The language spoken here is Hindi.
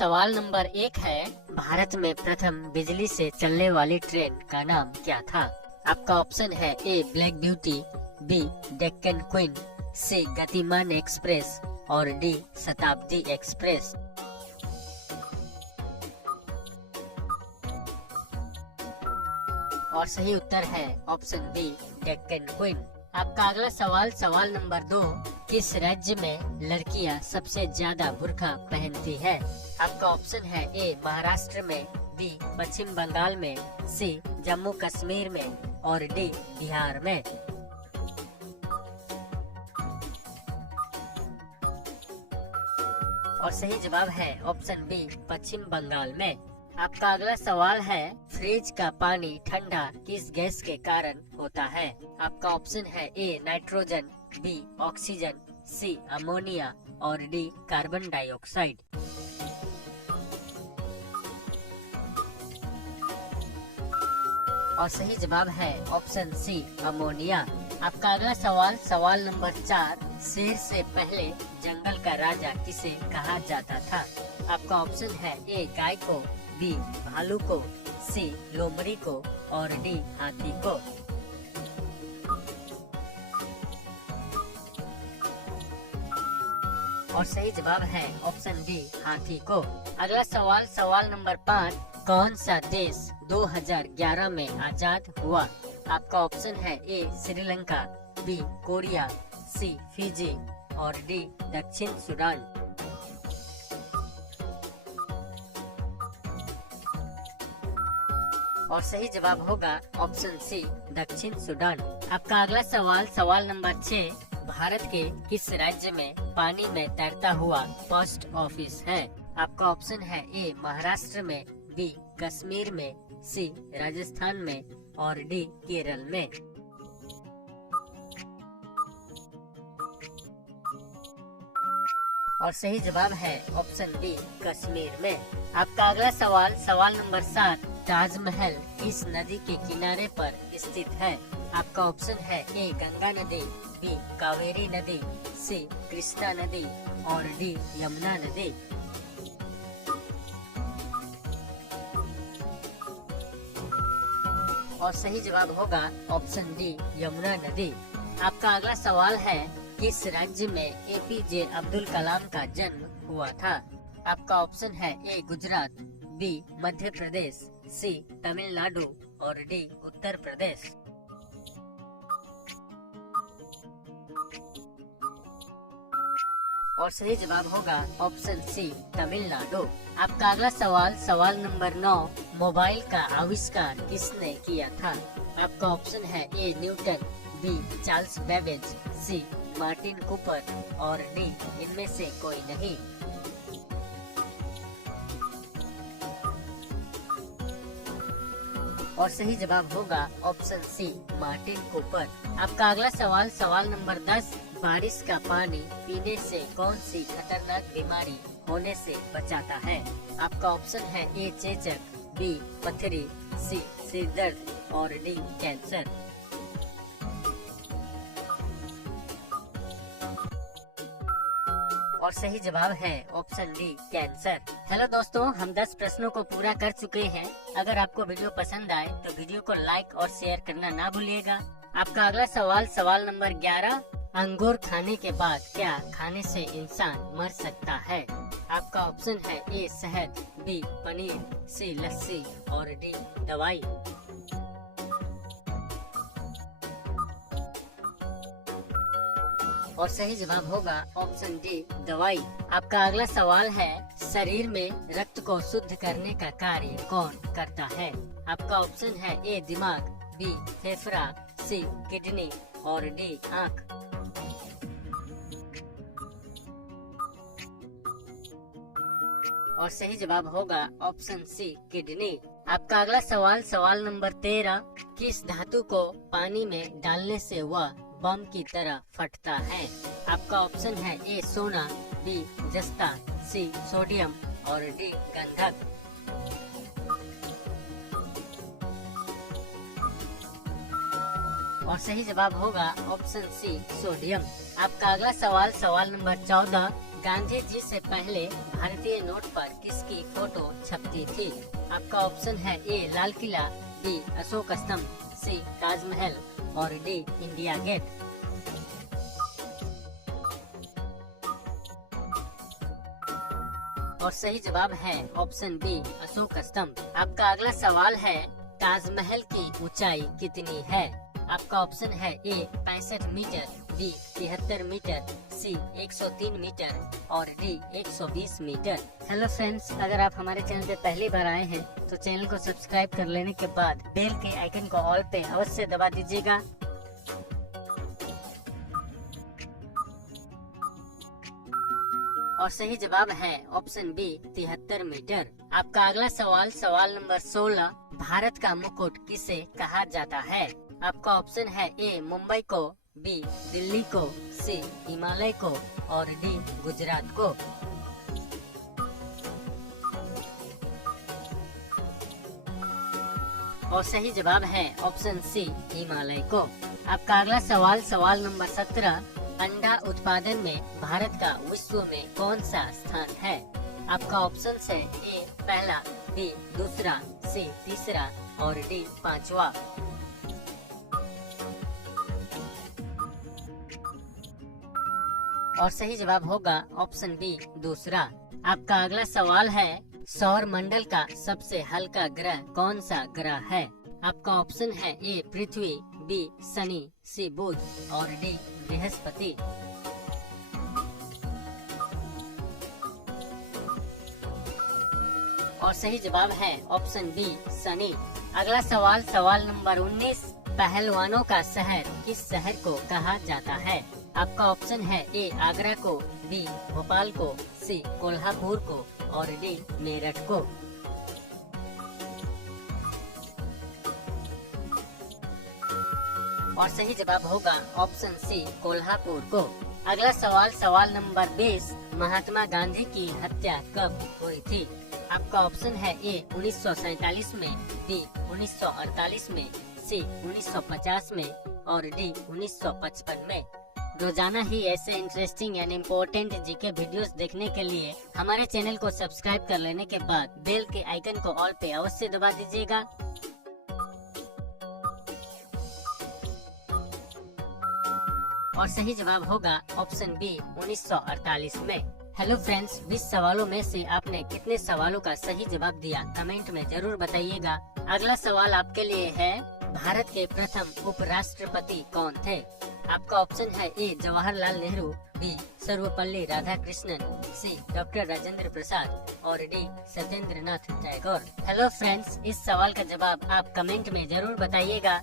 सवाल नंबर 1 है, भारत में प्रथम बिजली से चलने वाली ट्रेन का नाम क्या था? आपका ऑप्शन है A Black Beauty, B Deccan Queen, C Gatiman Express और डी शताब्दी एक्सप्रेस। और सही उत्तर है ऑप्शन बी डेक्कन क्वीन। आपका अगला सवाल सवाल नंबर 2, किस राज्य में लड़कियां सबसे ज्यादा बुर्का पहनती है? आपका ऑप्शन है ए महाराष्ट्र में, बी पश्चिम बंगाल में, सी जम्मू कश्मीर में और डी बिहार में। और सही जवाब है ऑप्शन बी पश्चिम बंगाल में। आपका अगला सवाल है, फ्रिज का पानी ठंडा किस गैस के कारण होता है? आपका ऑप्शन है A nitrogen, B oxygen, C ammonia और डी कार्बन डाइऑक्साइड। और सही जवाब है ऑप्शन सी अमोनिया। आपका अगला सवाल सवाल नंबर 4, शेर से पहले जंगल का राजा किसे कहा जाता था? आपका ऑप्शन है ए गाय को, बी भालू को, सी लोमड़ी को और डी हाथी को। और सही जवाब है ऑप्शन डी हाथी को। अगला सवाल सवाल नंबर 5, कौन सा देश 2011 में आजाद हुआ? आपका ऑप्शन है ए श्रीलंका, बी कोरिया, सी फिजी और डी दक्षिण सूडान। और सही जवाब होगा ऑप्शन सी दक्षिण सूडान। आपका अगला सवाल सवाल नंबर 6, भारत के किस राज्य में पानी में तैरता हुआ पोस्ट ऑफिस है? आपका ऑप्शन है ए महाराष्ट्र में, बी कश्मीर में, सी राजस्थान में और डी केरल में। और सही जवाब है ऑप्शन बी कश्मीर में। आपका अगला सवाल सवाल नंबर 7, ताजमहल किस नदी के किनारे पर स्थित है? आपका ऑप्शन है ए गंगा नदी, बी कावेरी नदी, सी कृष्णा नदी और डी यमुना नदी। और सही जवाब होगा ऑप्शन डी यमुना नदी। आपका अगला सवाल है, किस राज्य में एपीजे अब्दुल कलाम का जन्म हुआ था? आपका ऑप्शन है ए गुजरात, बी मध्य प्रदेश, सी तमिलनाडु और डी उत्तर प्रदेश। और सही जवाब होगा ऑप्शन सी तमिलनाडु। आपका अगला सवाल सवाल नंबर 9, मोबाइल का आविष्कार किसने किया था? आपका ऑप्शन है A Newton, B Charles Babbage, C Martin Cooper और डी इनमें से कोई नहीं। और सही जवाब होगा ऑप्शन सी मार्टिन कूपर। आपका अगला सवाल सवाल नंबर 10, बारिश का पानी पीने से कौन सी खतरनाक बीमारी होने से बचाता है? आपका ऑप्शन है ए चेचक, बी पथरी, सी सिर दर्द और डी कैंसर। और सही जवाब है ऑप्शन डी कैंसर। हेलो दोस्तों, हम 10 प्रश्नों को पूरा कर चुके हैं। अगर आपको वीडियो पसंद आए तो वीडियो को लाइक और शेयर करना ना भूलिएगा। आपका अगला सवाल सवाल नंबर 11, अंगूर खाने के बाद क्या खाने से इंसान मर सकता है? आपका ऑप्शन है ए शहद, बी पनीर, सी लस्सी और डी दवाई। और सही जवाब होगा ऑप्शन डी दवाई। आपका अगला सवाल है, शरीर में रक्त को शुद्ध करने का कार्य कौन करता है? आपका ऑप्शन है ए दिमाग, बी फेफड़ा, सी किडनी और डी आँख। और सही जवाब होगा ऑप्शन सी किडनी। आपका अगला सवाल सवाल नंबर 13, किस धातु को पानी में डालने से वह बम की तरह फटता है? आपका ऑप्शन है ए सोना, बी जस्ता, सी सोडियम और डी गंधक। और सही जवाब होगा ऑप्शन सी सोडियम। आपका अगला सवाल सवाल नंबर 14, गांधी जी से पहले भारतीय नोट पर किसकी फोटो छपती थी? आपका ऑप्शन है ए लाल किला, बी अशोक स्तंभ, सी ताजमहल और डी इंडिया गेट। और सही जवाब है ऑप्शन बी अशोक स्तंभ। आपका अगला सवाल है ताजमहल की ऊंचाई कितनी है? आपका ऑप्शन है ए 65 मीटर, बी 73 मीटर, सी 103 मीटर और डी 120 मीटर। हेलो फ्रेंड्स, अगर आप हमारे चैनल पे पहली बार आए हैं तो चैनल को सब्सक्राइब कर लेने के बाद बेल के आइकन को ऑल पे अवश्य दबा दीजिएगा। और सही जवाब है ऑप्शन बी 73 मीटर। आपका अगला सवाल नंबर 16, भारत का मुकुट किसे कहा जाता है? आपका ऑप्शन है ए मुंबई को, बी दिल्ली को, सी हिमालय को और डी गुजरात को। और सही जवाब है ऑप्शन सी हिमालय को। आपका अगला सवाल नंबर 17, अंडा उत्पादन में भारत का विश्व में कौन सा स्थान है? आपका ऑप्शन है ए पहला, बी दूसरा, सी तीसरा और डी पांचवा। और सही जवाब होगा ऑप्शन बी दूसरा। आपका अगला सवाल है सौर मंडल का सबसे हल्का ग्रह कौन सा ग्रह है? आपका ऑप्शन है ए पृथ्वी, बी शनि, सी बुध और डी बृहस्पति। और सही जवाब है ऑप्शन बी शनि। अगला सवाल नंबर 19, पहलवानों का शहर किस शहर को कहा जाता है? आपका ऑप्शन है ए आगरा को, बी भोपाल को, सी कोल्हापुर को और डी मेरठ को। और सही जवाब होगा ऑप्शन सी कोल्हापुर को। अगला सवाल नंबर 20, महात्मा गांधी की हत्या कब हुई थी? आपका ऑप्शन है ए 1947 में, बी 1948 में, सी 1950 में और डी 1955 में। रोजाना ही ऐसे interesting and important GK videos देखने के लिए हमारे चैनल को सब्सक्राइब कर लेने के बाद बेल के आइकन को ऑल पे अवश्य दबा दीजिएगा। और सही जवाब होगा ऑप्शन बी 1948 में। हेलो फ्रेंड्स, 20 सवालों में से आपने कितने सवालों का सही जवाब दिया कमेंट में जरूर बताइएगा। अगला सवाल आपके लिए है भारत के प्रथम उपराष्ट्रपति कौन थे? आपका ऑप्शन है ए जवाहरलाल नेहरू, बी सर्वपल्ली राधाकृष्णन, सी डॉक्टर राजेंद्र प्रसाद और D Satyendra Nath Tagore. Hello friends, इस सवाल का जवाब आप कमेंट में जरूर बताइएगा।